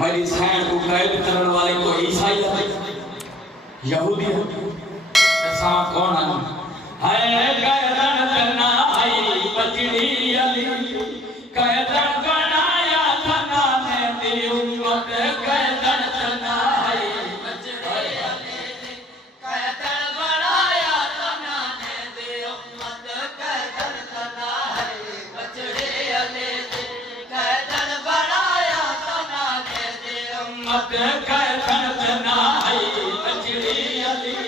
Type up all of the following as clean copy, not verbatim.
मेरी सैन को कैद करने वाले को ईसाई है, यहूदी है, ऐसा कौन है कैदन ना आई बजड़ी अली कैदन बनाया तना ने दी उम्मत कैदन ना आई बजड़ी अली कैदन बनाया तना ने दी उम्मत कैदन ना आई बजड़ी अली कैदन बनाया तना ने दी उम्मत कैदन ना आई बजड़ी अली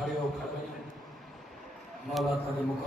खड़े हो खड़े मौला तेरे मुख